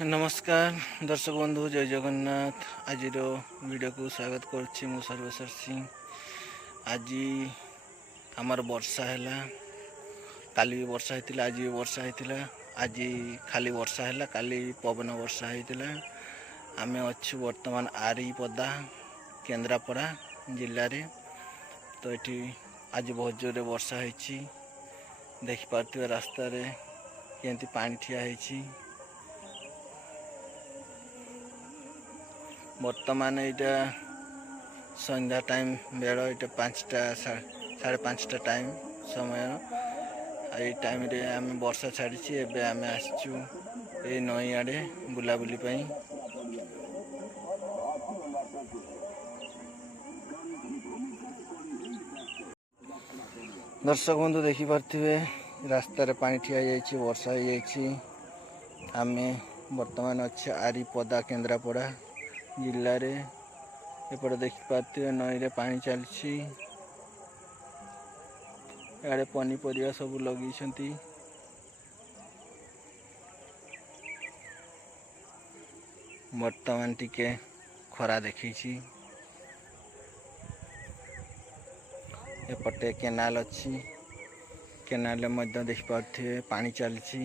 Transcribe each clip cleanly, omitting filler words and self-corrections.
नमस्कार दर्शक बंधु जय जगन्नाथ। आज वीडियो को स्वागत करुच्ची मु सर्वेश्वर सिंह। आज आमर वर्षा है, काली भी वर्षा होता, आज भी वर्षा होता। आज खाली वर्षा है, काली पवन वर्षा होता। आम अच्छु बर्तमान आरीपदा केन्द्रापड़ा जिले रे। तो ये आज बहुत जोर वर्षा होती, देखिपे रास्तार केमती पानी ठिया होती। बर्तमान यहाँ संध्या टाइम बेड़ ये 5टा 5:30 टाइम समय। ये टाइम रे आम वर्षा छाड़ी एवं आम आसचु ये नई आड़े बुलाबुली पाई। दर्शक बंधु देखिपे रास्तार पानी ठिया वर्षा हो। आम बर्तमान अच्छे आरीपदा केन्द्रापड़ा जिले रे। एपटे देखिपे नई रे पानी चलती। इे पनीपरिया सब लगी। बर्तमान टिके खरा देखी। एपटे केनाल अच्छी, केनाल देखिपे पानी चलती।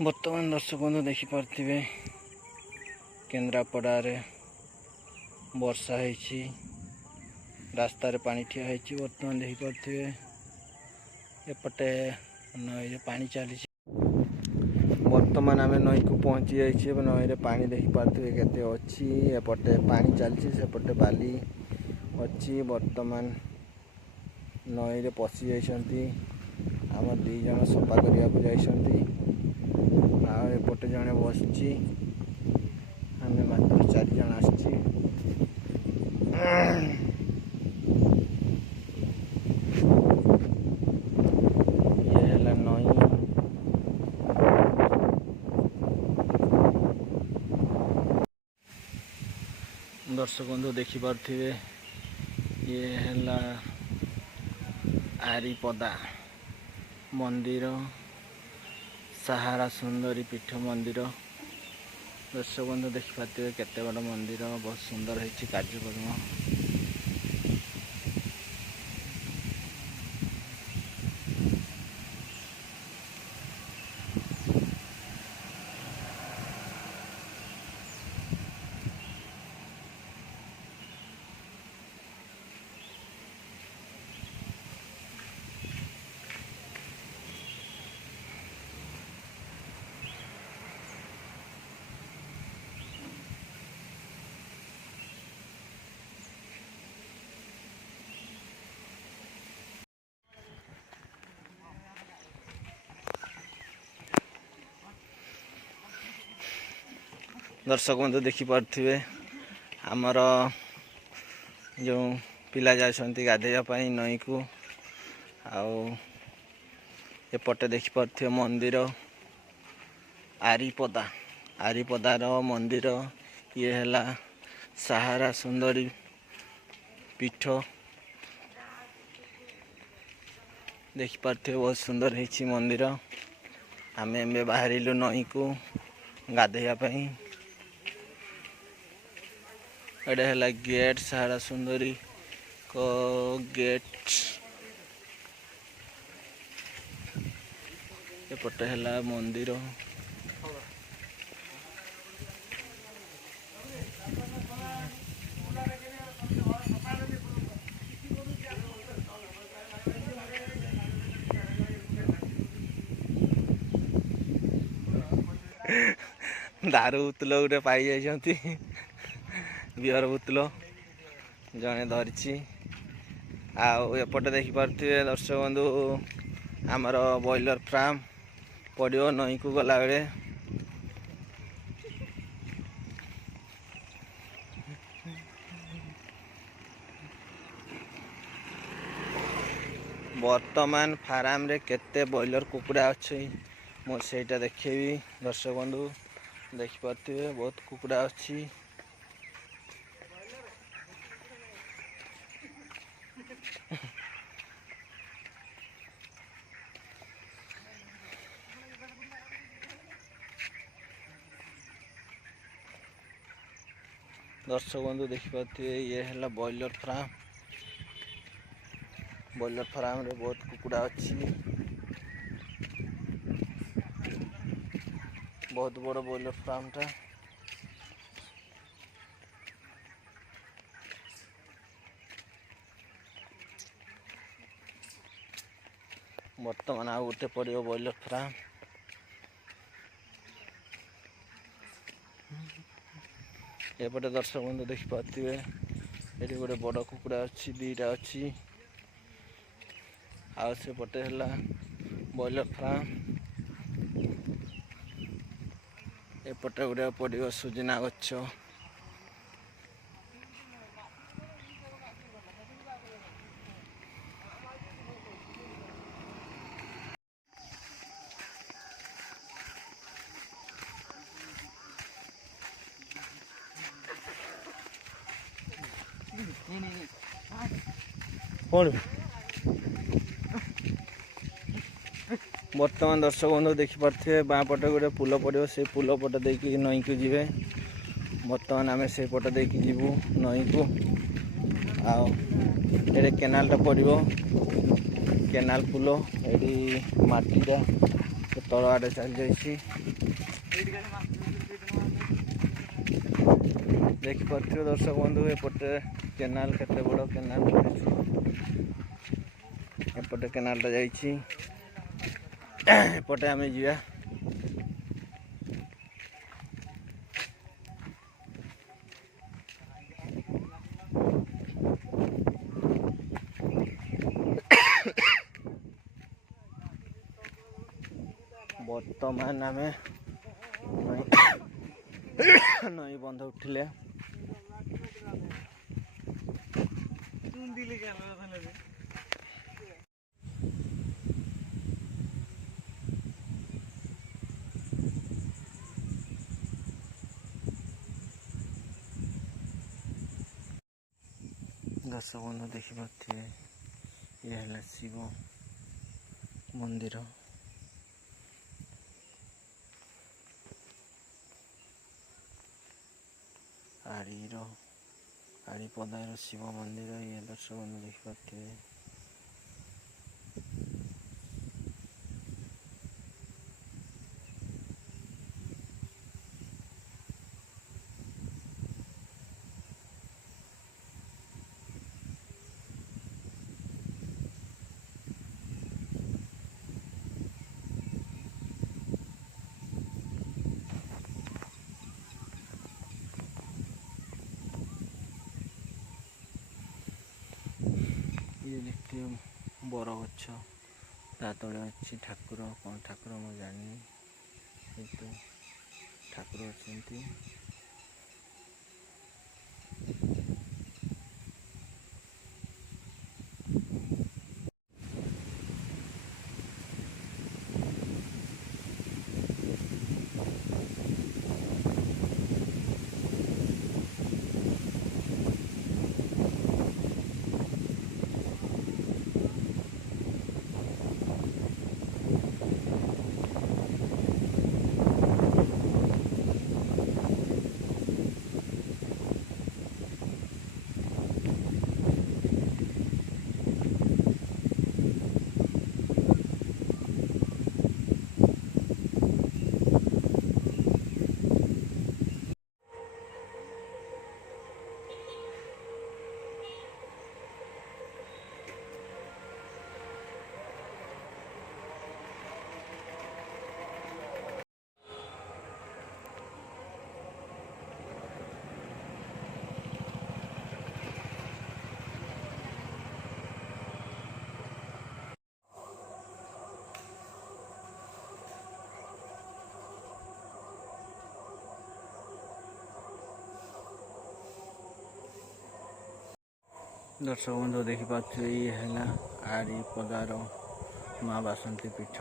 बर्तमान दर्शक बंधु देखिपे केन्द्रापड़ा रे वर्षा होती, रास्तार पानी ठिया होती। बर्तमान देखिपे एपटे नई पानी चली। बर्तमान आम नई को पहुँची जाइए। नई रे पानी देखिपे केते अच्छी। एपटे पानी चलती, सेपटे बाली अच्छी। बर्तमान नई रे पशि जाइछंती। आम 2 जन सफा करने को जाइछंती। एपटे जड़े बसची, आम मात्र 4 जन आसची। ये है नई। दर्शक बंधु देखिपे ये है आरीपदा मंदिर, साहारा सुंदरी पीठ मंदिर। दर्शक बंधु देखिपे केते बड़ मंदिर, बहुत सुंदर है कार्यक्रम। दर्शक बंधु देखिपे आमर जो पिला जाती गाधेवाई नई को। एपटे देखिपे मंदिर आरीपदा, आरीपदार मंदिर। ये है साहारा सुंदरी पीठ। देखिपे बहुत सुंदर है मंदिर। आम ए बाहरिलु नई को गाधेवाई। एडे है गेट, साहारा सुंदरी को गेट। एपटे है मंदिर। दारू बोतल गोटे पाई जाइछंती। बियर बोतल जड़े धरी। आउपटे देखिपे दर्शक बंधु आमर बॉयलर फार्म पड़ो नई को गला बेले। बर्तमान फार्म रे केते बॉयलर कुकुड़ा अच्छे ମୁଁ ସେଇଟା ଦେଖେଇବି ଦର୍ଶକ ବନ୍ଧୁ ଦେଖିପାରୁଥିବେ ବହୁତ କୁକୁଡ଼ା ଅଛି। दर्शक बंधु देखिए ये है बॉयलर फार्म। बॉयलर फार्म रे बहुत कुकुड़ा अच्छी, बहुत बड़ बॉयलर फार्म टा। बर्तमान आ गोटे पड़ो बॉयलर फार्म। एपटे दर्शक बंधु देखिपारे ये गोटे बड़ कुकुड़ा अच्छी, दीटा अच्छी। आउ से पटे है बॉयलर फार्म। एपटे गोटे पड़ो सुजना गछ। बर्तमान दर्शक बंधु देखिपारे बाँ पटे गोटे पुल पड़ो, से पुल पटे देखिए नई को जी। बर्तमान आम से पटे देखिए जीवु नई को। आए केनालटा पड़ो, केनाल पुल ये मटीटा तल आड़े चली जाइए। देखिए दर्शक बंधु एपटे केनाल केते बड़ केनाल, एपटे केनालटा जाइए। एपटे आम जा बर्तमान आम नई बंध उठिले। दर्शक बंधु देखिपारे ये है शिव मंदिर। आड़ी पदार शिव मंदिर ये दर्शक बंधु देखिपारे। ये देखते बर गछ ता तले अच्छी ठाकुर, कौन ठाकुर मैं जानी, ठाकुर अच्छी। दर्शक बंधु देखिपारे ये है आड़ी पदार माँ बासंती पीठ।